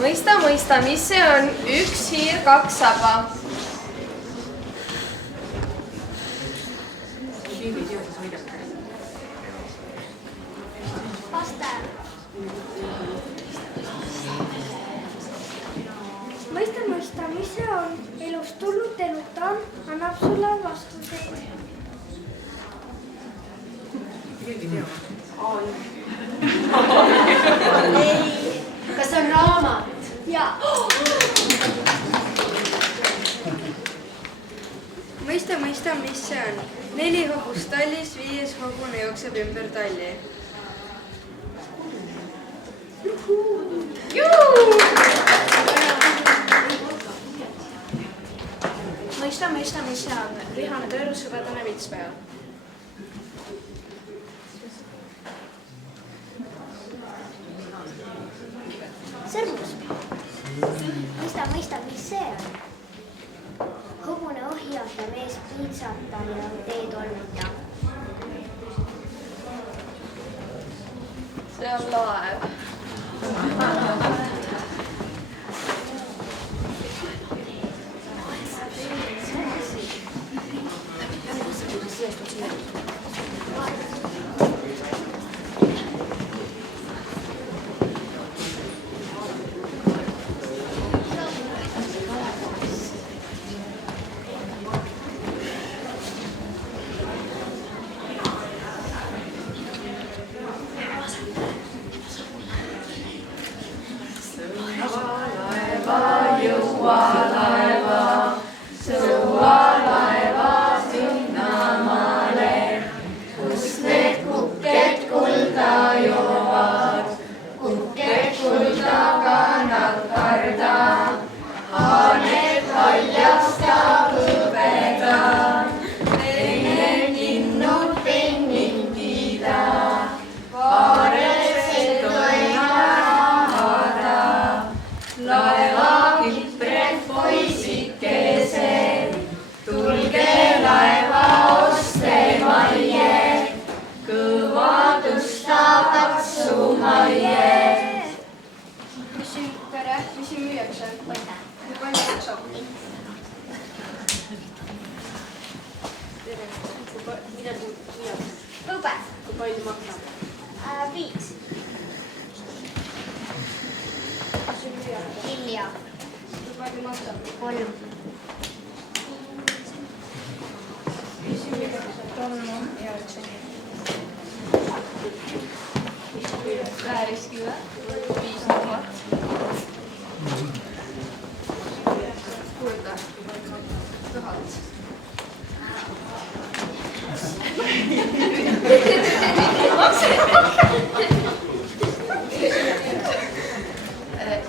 Mõista, mis see on? Üks hiir, kaks saba. Vaste. Mõista, mis see on? Elust tulnud elutan, annab sulle vastuseid. Kas on raamat? Jaa. Mõista, mis see on? 4 hobust tallis, 5 hobune jookseb ümber talli. Mõista, mis see on? Vihane tööl, sõbedane vits peal. Sõrmus. Mõista, mis see on? Hobune ohjab ja mees piitsatab ja teed olnud ja. See on laev. Mis siin müüakse? Kui palju maksab? Mida siin müüakse? Hõbe. Kui palju maksab? 5. Mis siin müüakse? Hilja. Kui palju maksab? 3. Mis siin müüakse? 3 eurot. Vääriski või? 5 000. Kulda. 1000.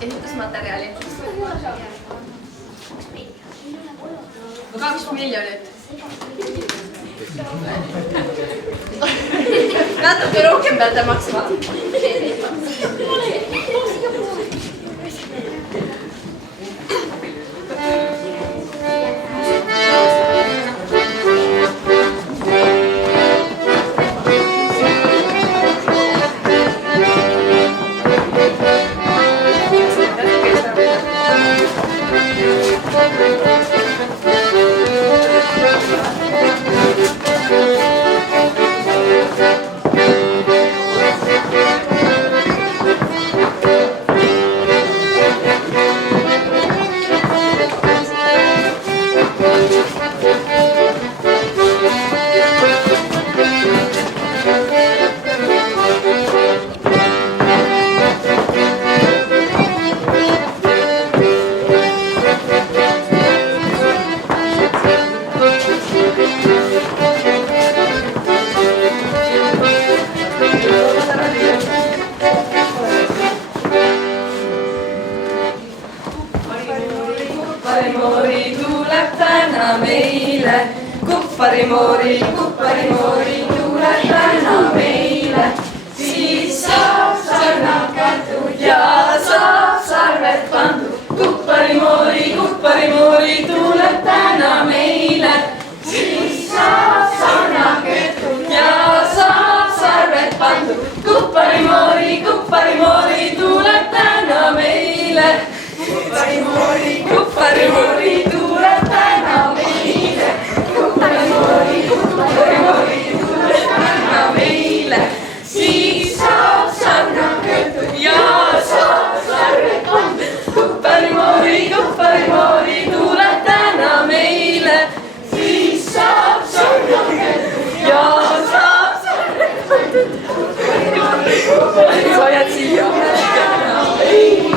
Ehitusmaterjali. 2 miljonit. Natuke rohkem peate maksma. Kupparimoori tuleb täna meile, siis saab sarnad kätud ja saab sarved pandud. Kupparimoori tuleb täna meile, siis saab sarnad kätud ja saab sarved pandud. Kupparimoori tuleb täna meile. kuppari-moori tuleb täna meile. Kuppari-moori tuleb täna meile. Siis saab sarna köetud ja saab sarved pandud. Kuppari-moori tuleb täna meile. Siis saab sarna köetud ja saab sarved pandud. Sa jääd siia. Täna meile.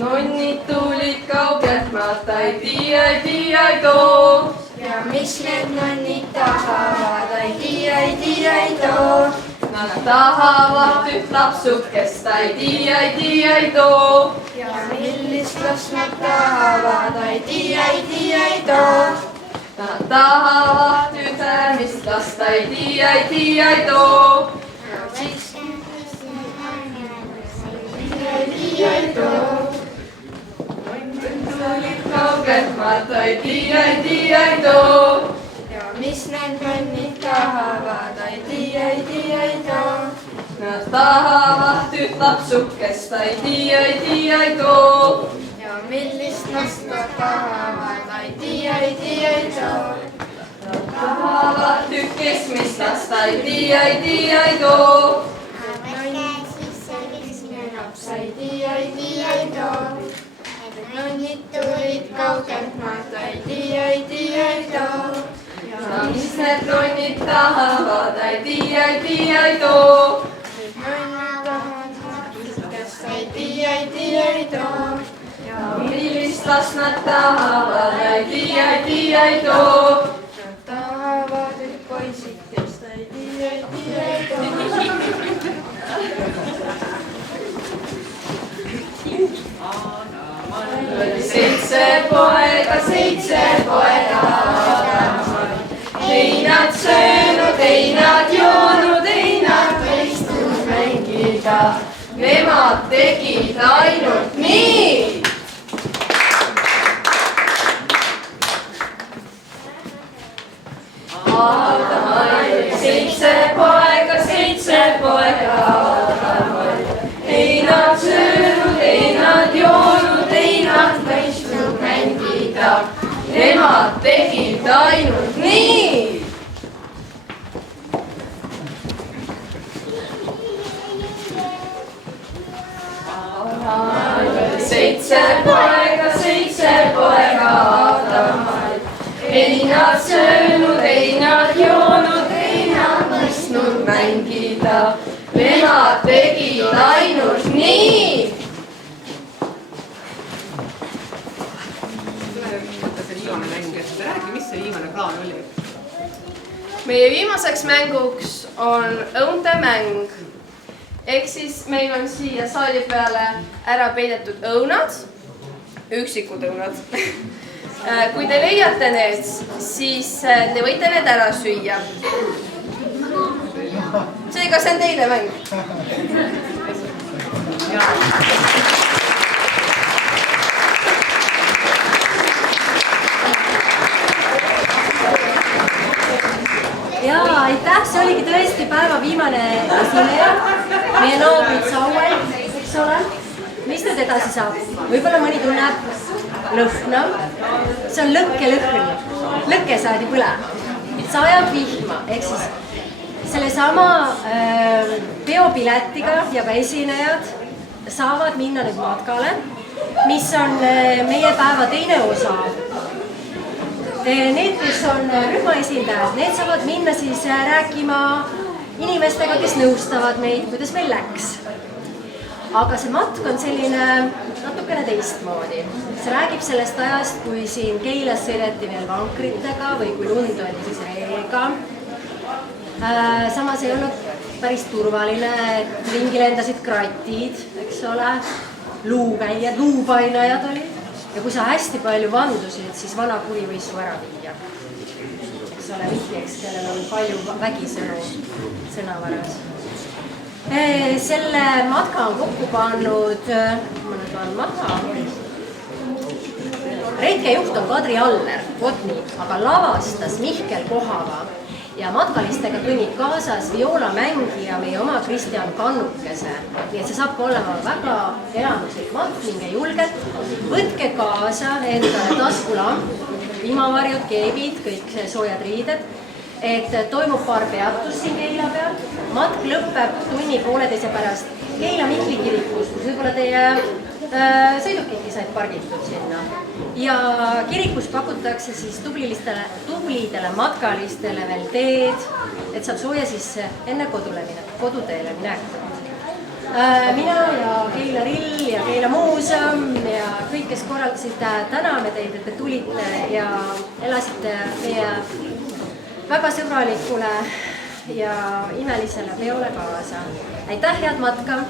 Nonnid tulid kaugelt maalt, ai tii, too. Ja mis need nonnid tahavad, ai tii, too. Nad tahavad üht lapsukest, ai tii, too. Ja millist last nad tahavad, ai tii, too. Nad tahavad üht äärmist last, ai tii, too. Ja mis Tulid kaugelt maalt, ai tii, too. ja mis need nonnid tahavad, ai tii, too. Nad tahavad üht lapsukest, ai tii, too. Ja millist last nad tahavad, ai tii, too. Nad tahavad üht keskmist last, ai tii, too. Sai tii, too. Nonnid tulid kaugelt maalt, ai tii, too. Ja mis need nonnid tahavad, ai tii, too. Nonnid tahavad kes ai tii, too. Ja millist last nad tahavad, ai tii, too. Nad tahavad üht poisikest, ai mängida. Nemad tegid ainult nii. Seitse poega Aadamail. Ei nad söönud, ei nad joonud, ei nad mõistnud mängida. Nemad tegid ainult nii. Seitse poega Aadamail. Ei nad söönud, ei nad joonud, ei nad mõistnud mängida. Nemad tegid ainult nii. Võta see viimane mäng, et räägi, mis see viimane plaan oli? Meie viimaseks mänguks on õuntemäng. Ehk siis meil on siia saali peale ära peidetud õunad, üksikud õunad. Kui te leiate need, siis te võite need ära süüa. Seega see on teile mäng. Jaa, aitäh, see oligi tõesti päeva viimane esineja. Meie naabrid Sauel, eks ole. Mis nüüd edasi saab? Võib-olla mõni tunneb lõhna. See on lõhn. Lõhke saadi põle. Sajab vihma, ehk siis sellesama peopiletiga ja ka esinejad saavad minna nüüd matkale, mis on meie päeva teine osa. Need, kes on rühmaesindajad, need saavad minna siis rääkima inimestega, kes nõustavad meid, kuidas meil läks. Aga see matk on selline natukene teistmoodi. See räägib sellest ajast, kui siin Keilas sõideti veel vankritega või kui lund oli siis reega. Samas ei olnud päris turvaline, et ringi lendasid kratid, eks ole, luukäijad, luupainajad olid. Ja kui sa hästi palju vandusid, siis vana kuri võis su ära viia. Eks ole, vihjeks, kellel on palju vägisõnu sõnavaras. Selle matka on kokku pannud, ma nüüd loen maha. Reitkejuht on Kadri Aller, vot nii, aga lavastas Mihkel Kohava ja matkalistega kõnnib kaasas violamängija meie oma Kristjan Kannukese. Nii et see saab ka olema väga elamuslik matk, minge julgelt. Võtke kaasa endale taskulamp, vihmavarjud, keebid, kõik soojad riided. Et toimub paar peatust siin Keila peal. Matk lõpeb tunni-pooleteise pärast Keila Mihkli kirikus, kus võib-olla teie sõidukidki said pargitud sinna. Ja kirikus pakutakse siis tublidele matkalistele veel teed, et saab sooja sisse enne koduteele minekut. Mina ja Keila Rill ja Keila Muuseum ja kõik, kes korraldasid, täname teid, et te tulite ja elasite meie väga sõbralikule ja imelisele peole kaasa. Aitäh, head matka!